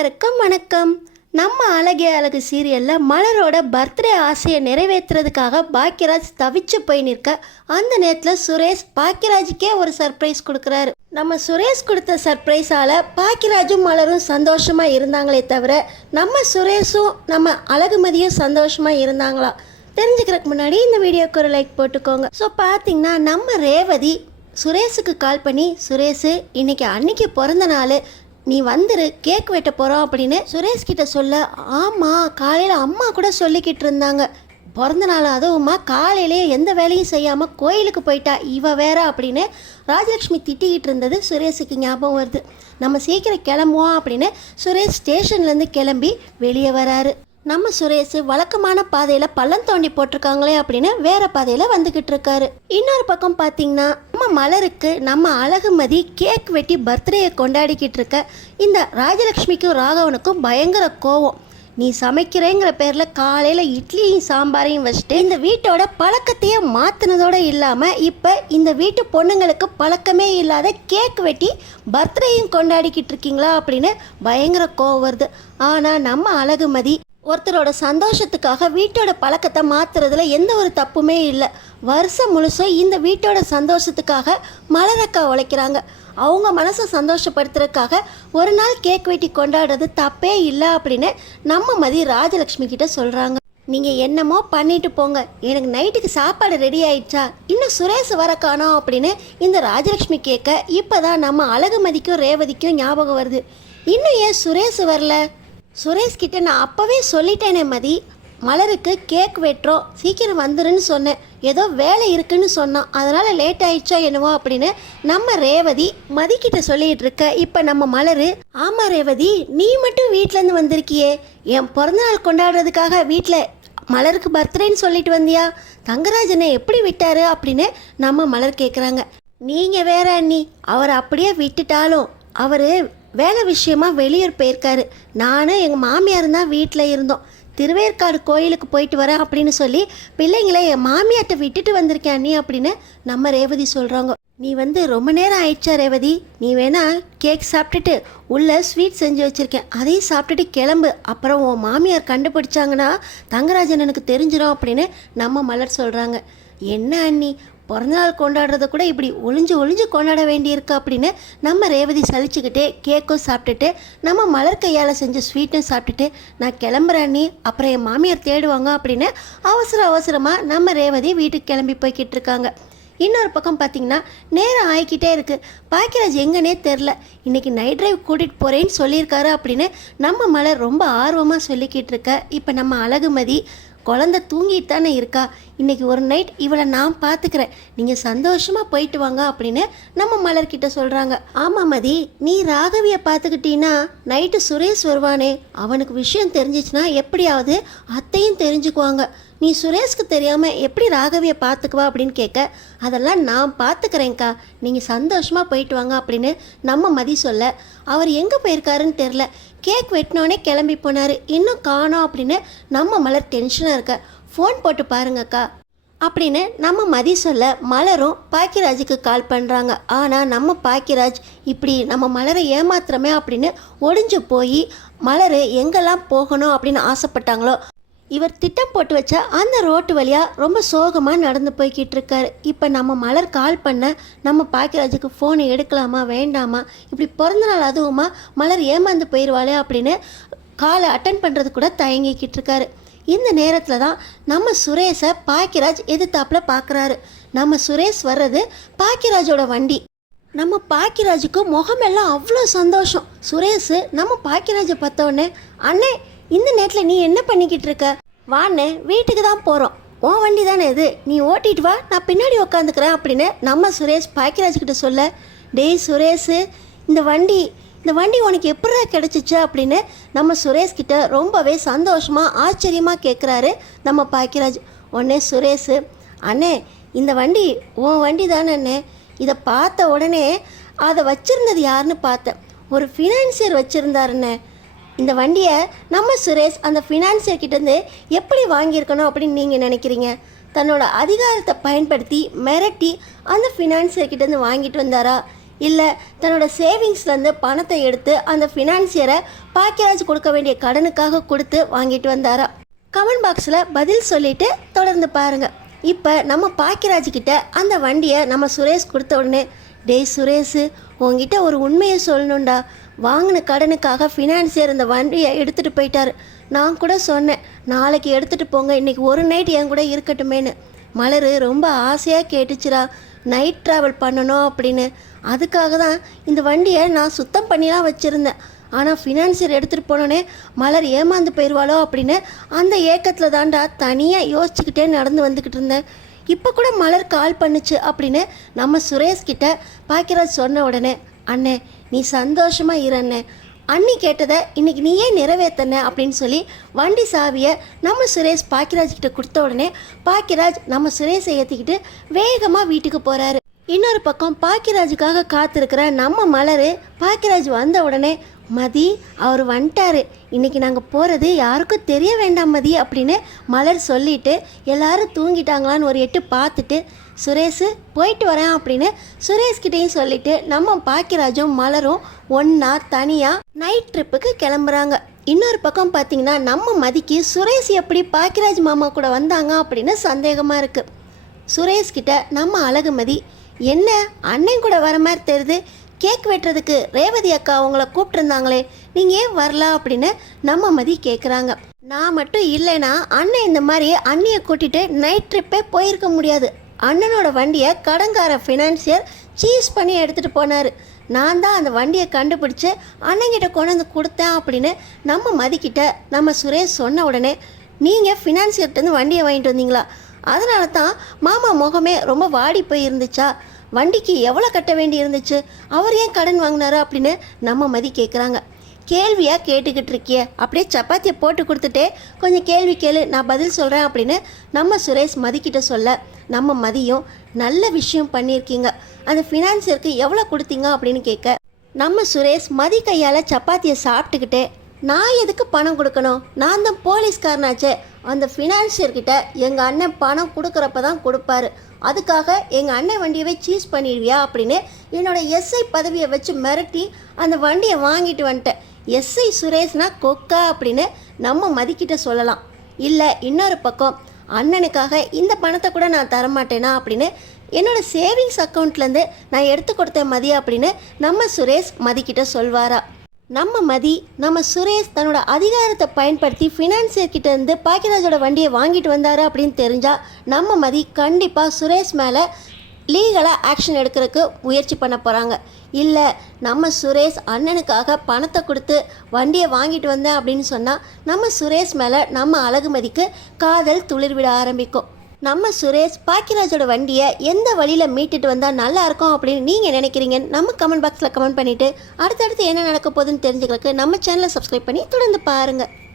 எல்லாருக்கும் வணக்கம். நம்ம அழகே அழகு சீரியலில் மலரோட பர்த்டே ஆசையை நிறைவேற்றுறதுக்காக பாக்கியராஜ் தவிச்சு போய் நிற்க அந்த நேரத்தில் சுரேஷ் பாக்கியராஜுக்கே ஒரு சர்ப்ரைஸ் கொடுக்குறாரு. நம்ம சுரேஷ் கொடுத்த சர்ப்ரைஸால் பாக்கியராஜும் மலரும் சந்தோஷமாக இருந்தாங்களே தவிர நம்ம சுரேஷும் நம்ம அழகுமதியும் சந்தோஷமாக இருந்தாங்களா தெரிஞ்சுக்கிறதுக்கு முன்னாடி இந்த வீடியோக்கு ஒரு லைக் போட்டுக்கோங்க. ஸோ பார்த்தீங்கன்னா நம்ம ரேவதி சுரேஷுக்கு கால் பண்ணி, சுரேஷு இன்னைக்கு அன்னைக்கு பிறந்த நாள், நீ வந்துரு, கேக் வெட்ட போகிறோம் அப்படின்னு சுரேஷ் கிட்ட சொல்ல, ஆமாம் காலையில் அம்மா கூட சொல்லிக்கிட்டு இருந்தாங்க, பிறந்த நாள் அதுவுமா காலையிலேயே எந்த வேலையும் செய்யாமல் கோயிலுக்கு போயிட்டா இவ வேற அப்படின்னு ராஜலக்ஷ்மி திட்டிக்கிட்டு இருந்தது சுரேஷுக்கு ஞாபகம் வருது. நம்ம சீக்கிரம் கிளம்புவோம் அப்படின்னு சுரேஷ் ஸ்டேஷன்லேருந்து கிளம்பி வெளியே வராரு. நம்ம சுரேஷ் வழக்கமான பாதையில் பள்ளம் தோண்டி போட்டிருக்காங்களே அப்படின்னு வேற பாதையில் வந்துக்கிட்டு இருக்காரு. இன்னொரு பக்கம் பார்த்தீங்கன்னா நம்ம மலருக்கு நம்ம அழகுமதி கேக் வெட்டி பர்த்டேயை கொண்டாடிக்கிட்டு இருக்க இந்த ராஜலக்ஷ்மிக்கும் ராகவனுக்கும் பயங்கர கோவம். நீ சமைக்கிறேங்கிற பேரில் காலையில் இட்லியும் சாம்பாரையும் வச்சுட்டு இந்த வீட்டோட பழக்கத்தையே மாற்றினதோடு இல்லாமல் இப்போ இந்த வீட்டு பொண்ணுங்களுக்கு பழக்கமே இல்லாத கேக் வெட்டி பர்த்டேயும் கொண்டாடிக்கிட்டு இருக்கீங்களா அப்படின்னு பயங்கர கோவம் வருது. ஆனால் நம்ம அழகுமதி ஒருத்தரோட சந்தோஷத்துக்காக வீட்டோட பழக்கத்தை மாற்றுறதுல எந்த ஒரு தப்புமே இல்லை. வருஷம் முழுசும் இந்த வீட்டோட சந்தோஷத்துக்காக மலரக்கா உழைக்கிறாங்க. அவங்க மனசை சந்தோஷப்படுத்துறதுக்காக ஒரு நாள் கேக் வெட்டி கொண்டாடுறது தப்பே இல்லை அப்படின்னு நம்ம மதி ராஜலக்ஷ்மி கிட்ட சொல்கிறாங்க. நீங்கள் என்னமோ பண்ணிட்டு போங்க, எனக்கு நைட்டுக்கு சாப்பாடு ரெடி ஆயிடுச்சா, இன்னும் சுரேஷ் வர காணோம் அப்படின்னு இந்த ராஜலக்ஷ்மி கேட்க இப்போ தான் நம்ம அழகுமதிக்கும் ரேவதிக்கும் ஞாபகம் வருது. இன்னும் ஏன் சுரேஷ் வரல? சுரேஷ் கிட்ட நான் அப்போவே சொல்லிட்டேனே மதி, மலருக்கு கேக் வெட்டுறோம் சீக்கிரம் வந்துருன்னு சொன்னேன், ஏதோ வேலை இருக்குன்னு சொன்னான், அதனால் லேட் ஆயிடுச்சோ என்னவோ அப்படின்னு நம்ம ரேவதி மதிக்கிட்ட சொல்லிகிட்டு இருக்க. இப்போ நம்ம மலரு, ஆமாம் ரேவதி, நீ மட்டும் வீட்டிலேருந்து வந்திருக்கியே, என் பிறந்தநாள் கொண்டாடுறதுக்காக வீட்டில் மலருக்கு பர்த்டேன்னு சொல்லிட்டு வந்தியா, தங்கராஜனை எப்படி விட்டாரு அப்படின்னு நம்ம மலர் கேட்குறாங்க. நீங்கள் வேற அண்ணி, அவர் அப்படியே விட்டுட்டாலும் அவர் வேலை விஷயமா வெளியூர் போயிருக்காரு, நானும் எங்கள் மாமியார் தான் வீட்டில் இருந்தோம், திருவேற்காடு கோயிலுக்கு போயிட்டு வரேன் அப்படின்னு சொல்லி பிள்ளைங்களை என் மாமியார்ட்ட விட்டுட்டு வந்திருக்கேன் அண்ணி அப்படின்னு நம்ம ரேவதி சொல்கிறாங்க. நீ வந்து ரொம்ப நேரம் ஆயிடுச்சா ரேவதி, நீ வேணா கேக் சாப்பிட்டுட்டு உள்ள ஸ்வீட் செஞ்சு வச்சுருக்கேன் அதையும் சாப்பிட்டுட்டு கிளம்பு, அப்புறம் உன் மாமியார் கண்டுபிடிச்சாங்கன்னா தங்கராஜன் எனக்கு தெரிஞ்சிடும் அப்படின்னு நம்ம மலர் சொல்கிறாங்க. என்ன அண்ணி, பிறந்தநாள் கொண்டாடுறத கூட இப்படி ஒளிஞ்சு கொண்டாட வேண்டியிருக்கு அப்படின்னு நம்ம ரேவதி சலிச்சுக்கிட்டே கேக்கும் சாப்பிட்டுட்டு நம்ம மலர் கையால் செஞ்ச ஸ்வீட்டும் சாப்பிட்டுட்டு நான் கிளம்புறேன் அண்ணி, அப்புறம் என் மாமியார் தேடுவாங்க அப்படின்னு அவசரமாக நம்ம ரேவதி வீட்டுக்கு கிளம்பி போய்கிட்டு இருக்காங்க. இன்னொரு பக்கம் பார்த்திங்கன்னா நேரம் ஆகிக்கிட்டே இருக்குது. பாக்கியராஜ் எங்கன்னே தெரில, இன்றைக்கி நைட் ட்ரைவ் கூட்டிகிட்டு போகிறேன்னு சொல்லியிருக்காரு அப்படின்னு நம்ம மலர் ரொம்ப ஆர்வமாக சொல்லிக்கிட்டு இருக்க. இப்போ நம்ம அழகுமதி, குழந்தை தூங்கிட்டு தானே இருக்கா, இன்றைக்கி ஒரு நைட் இவளை நான் பார்த்துக்கிறேன், நீங்கள் சந்தோஷமாக போயிட்டு வாங்க அப்படின்னு நம்ம மலர்கிட்ட சொல்கிறாங்க. ஆமாம் மதி, நீ ராகவியை பார்த்துக்கிட்டீன்னா நைட்டு சுரேஷ் வருவானே, அவனுக்கு விஷயம் தெரிஞ்சிச்சுன்னா எப்படியாவது அத்தையும் தெரிஞ்சுக்குவாங்க, நீ சுரேஷ்க்கு தெரியாமல் எப்படி ராகவியை பார்த்துக்குவா அப்படின்னு கேட்க, அதெல்லாம் நான் பார்த்துக்கிறேங்க்கா, நீங்கள் சந்தோஷமாக போயிட்டு வாங்க அப்படின்னு நம்ம மதி சொல்ல, அவர் எங்கே போயிருக்காருன்னு தெரில, கேக் வெட்டினோடனே கிளம்பி போனார், இன்னும் காணோம் அப்படின்னு நம்ம மலர் டென்ஷனாக இருக்க, ஃபோன் போட்டு பாருங்கக்கா அப்படின்னு நம்ம மதி சொல்ல, மலரும் பாக்கியராஜுக்கு கால் பண்ணுறாங்க. ஆனால் நம்ம பாக்கியராஜ் இப்படி நம்ம மலரை ஏமாத்துறமே அப்படின்னு ஒடிஞ்சு போய் மலர் எங்கெல்லாம் போகணும் அப்படின்னு ஆசைப்பட்டாங்களோ இவர் திட்டம் போட்டு வச்ச அந்த ரோட்டு வழியாக ரொம்ப சோகமாக நடந்து போய்கிட்டு இருக்காரு. இப்போ நம்ம மலர் கால் பண்ண நம்ம பாக்கியராஜுக்கு ஃபோனை எடுக்கலாமா வேண்டாமா, இப்படி பிறந்த நாள் அதுவுமா மலர் ஏமாந்து போயிடுவாளே அப்படின்னு காலை அட்டன் பண்ணுறது கூட தயங்கிக்கிட்டு இருக்காரு. இந்த நேரத்தில் தான் நம்ம சுரேஷை பாக்கியராஜ் எதிர்த்தாப்பில் பார்க்குறாரு. நம்ம சுரேஷ் வர்றது பாக்கியராஜோட வண்டி. நம்ம பாக்கியராஜுக்கு முகமெல்லாம் அவ்வளோ சந்தோஷம். சுரேஷ் நம்ம பாக்கியராஜை பார்த்தோன்னே, அண்ணே இந்த நேரத்தில் நீ என்ன பண்ணிக்கிட்டு இருக்க, வாண்ணே வீட்டுக்கு தான் போகிறோம், உன் வண்டி தானே இது, நீ ஓட்டிட்டு வா, நான் பின்னாடி உக்காந்துக்கிறேன் அப்படின்னு நம்ம சுரேஷ் பாக்கியராஜ்கிட்ட சொல்ல, டேய் சுரேஷ், இந்த வண்டி உனக்கு எப்படா கிடச்சிச்சு அப்படின்னு நம்ம சுரேஷ்கிட்ட ரொம்பவே சந்தோஷமாக ஆச்சரியமாக கேட்குறாரு நம்ம பாக்கியராஜ். உடனே சுரேஷ், அண்ணே இந்த வண்டி உன் வண்டி தானே அண்ணே, இதை பார்த்த உடனே அதை வச்சுருந்தது யாருன்னு பார்த்தேன், ஒரு ஃபினான்சியர் வச்சுருந்தாருண்ணே, இந்த வண்டியை நம்ம சுரேஷ் அந்த ஃபினான்சியர்கிட்டேருந்து எப்படி வாங்கியிருக்கணும் அப்படின்னு நீங்கள் நினைக்கிறீங்க? தன்னோட அதிகாரத்தை பயன்படுத்தி மிரட்டி அந்த ஃபினான்சியர்கிட்டேருந்து வாங்கிட்டு வந்தாரா, இல்லை தன்னோட சேவிங்ஸ்லேருந்து பணத்தை எடுத்து அந்த ஃபினான்சியரை பாக்கியராஜ் கொடுக்க வேண்டிய கடனுக்காக கொடுத்து வாங்கிட்டு வந்தாரா? கமெண்ட் பாக்ஸில் பதில் சொல்லிவிட்டு தொடர்ந்து பாருங்கள். இப்போ நம்ம பாக்கியராஜ்கிட்ட அந்த வண்டியை நம்ம சுரேஷ் கொடுத்த உடனே, டேய் சுரேஷு, உங்ககிட்ட ஒரு உண்மையை சொல்லணுண்டா. வாங்கின கடனுக்காக ஃபினான்சியர் இந்த வண்டியை எடுத்துகிட்டு போயிட்டார். நான் கூட சொன்னேன், நாளைக்கு எடுத்துகிட்டு போங்க, இன்றைக்கி ஒரு நைட் என் கூட இருக்கட்டுமேனு. மலர் ரொம்ப ஆசையாக கேட்டுச்சுரா நைட் ட்ராவல் பண்ணணும் அப்படின்னு. அதுக்காக தான் இந்த வண்டியை நான் சுத்தம் பண்ணிலாம் வச்சுருந்தேன். ஆனால் ஃபினான்சியர் எடுத்துகிட்டு போனோன்னே மலர் ஏமாந்து போயிடுவாளோ அப்படின்னு அந்த ஏக்கத்தில் தாண்டா தனியாக யோசிச்சுக்கிட்டே நடந்து வந்துக்கிட்டு இருந்தேன். இப்போ கூட மலர் கால் பண்ணுச்சு அப்படின்னு நம்ம சுரேஷ்கிட்ட பாக்கியராஜ் சொன்ன உடனே, அண்ணே நீ சந்தோஷமாக இரு அண்ணே, அண்ணி கேட்டதை இன்றைக்கி நீயே நிறைவேற்றன அப்படின்னு சொல்லி வண்டி சாவியை நம்ம சுரேஷ் பாக்கியராஜ்கிட்ட கொடுத்த உடனே பாக்கியராஜ் நம்ம சுரேஷை ஏற்றிக்கிட்டு வேகமாக வீட்டுக்கு போகிறாரு. இன்னொரு பக்கம் பாக்கியராஜுக்காக காத்திருக்கிற நம்ம மலர் பாக்கியராஜ் வந்த உடனே, மதி அவர் வந்துட்டாரு, இன்றைக்கி நாங்கள் போகிறது யாருக்கும் தெரிய வேண்டாம் மதி அப்படின்னு மலர் சொல்லிவிட்டு எல்லாரும் தூங்கிட்டாங்களான்னு ஒரு எட்டு பார்த்துட்டு, சுரேஷு போயிட்டு வரேன் அப்படின்னு சுரேஷ்கிட்டையும் சொல்லிவிட்டு நம்ம பாக்கியராஜும் மலரும் ஒன்றா தனியாக நைட் ட்ரிப்புக்கு கிளம்புறாங்க. இன்னொரு பக்கம் பார்த்திங்கன்னா நம்ம மதிக்கு சுரேஷ் எப்படி பாக்கியராஜ் மாமா கூட வந்தாங்க அப்படின்னு சந்தேகமாக இருக்குது. சுரேஷ்கிட்ட நம்ம அழகுமதி, என்ன அண்ணன் கூட வர மாதிரி தெரியுது, கேக் வெட்டுறதுக்கு ரேவதி அக்கா அவங்கள கூப்பிட்டுருந்தாங்களே, நீங்கள் ஏன் வரல அப்படின்னு நம்ம மதி கேட்குறாங்க. நான் மட்டும் இல்லைன்னா அண்ணன் இந்த மாதிரி அண்ணியை கூட்டிகிட்டு நைட் ட்ரிப்பே போயிருக்க முடியாது. அண்ணனோட வண்டியை கடங்கார ஃபினான்சியர் சீஸ் பண்ணி எடுத்துகிட்டு போனார். நான் தான் அந்த வண்டியை கண்டுபிடிச்சி அண்ணங்கிட்ட கொண்டு வந்து கொடுத்தேன் அப்படின்னு நம்ம மதிக்கிட்ட நம்ம சுரேஷ் சொன்ன உடனே, நீங்கள் ஃபினான்சியர்கிட்டருந்து வண்டியை வாங்கிட்டு வந்தீங்களா? அதனால தான் மாமா முகமே ரொம்ப வாடி போய் இருந்துச்சா? வண்டிக்கு எவ்வளோ கட்ட வேண்டி இருந்துச்சு, அவர் ஏன் கடன் வாங்கினாரு அப்படின்னு நம்ம மதி கேட்குறாங்க. கேள்வியாக கேட்டுக்கிட்டு இருக்கிய, அப்படியே சப்பாத்தியை போட்டு கொடுத்துட்டே கொஞ்சம் கேள்வி கேளு, நான் பதில் சொல்கிறேன் அப்படின்னு நம்ம சுரேஷ் மதிக்கிட்ட சொல்ல, நம்ம மதியும் நல்ல விஷயம் பண்ணியிருக்கீங்க, அந்த ஃபினான்சியருக்கு எவ்வளோ கொடுத்தீங்க அப்படின்னு கேட்க, நம்ம சுரேஷ் மதி கையால் சப்பாத்தியை சாப்பிட்டுக்கிட்டே, நான் எதுக்கு பணம் கொடுக்கணும், நான் தான் போலீஸ்காரனாச்சே, அந்த ஃபினான்சியர்கிட்ட எங்கள் அண்ணன் பணம் கொடுக்குறப்ப தான் கொடுப்பாரு, அதுக்காக எங்கள் அண்ணன் வண்டியவே சீஸ் பண்ணிடுவியா அப்படின்னு என்னோடய எஸ்ஐ பதவியை வச்சு மிரட்டி அந்த வண்டியை வாங்கிட்டு வந்துட்டேன். எஸ்ஐ சுரேஷ்னா கொக்கா அப்படின்னு நம்ம மதிக்கிட்ட சொல்லலாம். இல்லை இன்னொரு பக்கம் அண்ணனுக்காக இந்த பணத்தை கூட நான் தரமாட்டேனா அப்படின்னு என்னோடய சேவிங்ஸ் அக்கௌண்ட்லேருந்து நான் எடுத்து கொடுத்தேன் மதி அப்படின்னு நம்ம சுரேஷ் மதிக்கிட்ட சொல்வாரா? நம்ம மதி நம்ம சுரேஷ் தன்னோட அதிகாரத்தை பயன்படுத்தி ஃபினான்சியர்கிட்ட இருந்து பாக்கியராஜோட வண்டியை வாங்கிட்டு வந்தார் அப்படின்னு தெரிஞ்சால் நம்ம மதி கண்டிப்பாக சுரேஷ் மேலே லீகலாக ஆக்ஷன் எடுக்கிறதுக்கு முயற்சி பண்ண போகிறாங்க. இல்லை நம்ம சுரேஷ் அண்ணனுக்காக பணத்தை கொடுத்து வண்டியை வாங்கிட்டு வந்தேன் அப்படின்னு சொன்னால் நம்ம சுரேஷ் மேலே நம்ம அழகுமதிக்கு காதல் துளிர்விட ஆரம்பிக்கும். நம்ம சுரேஷ் பாக்கியராஜோட வண்டியை எந்த வழியில் மீட்டுட்டு வந்தால் நல்லாயிருக்கும் அப்படின்னு நீங்கள் நினைக்கிறீங்க? நம்ம கமெண்ட் பாக்ஸில் கமெண்ட் பண்ணிவிட்டு அடுத்தடுத்து என்ன நடக்க போகுதுன்னு தெரிஞ்சுக்கிறதுக்கு நம்ம சேனலை சப்ஸ்கிரைப் பண்ணி தொடர்ந்து பாருங்கள்.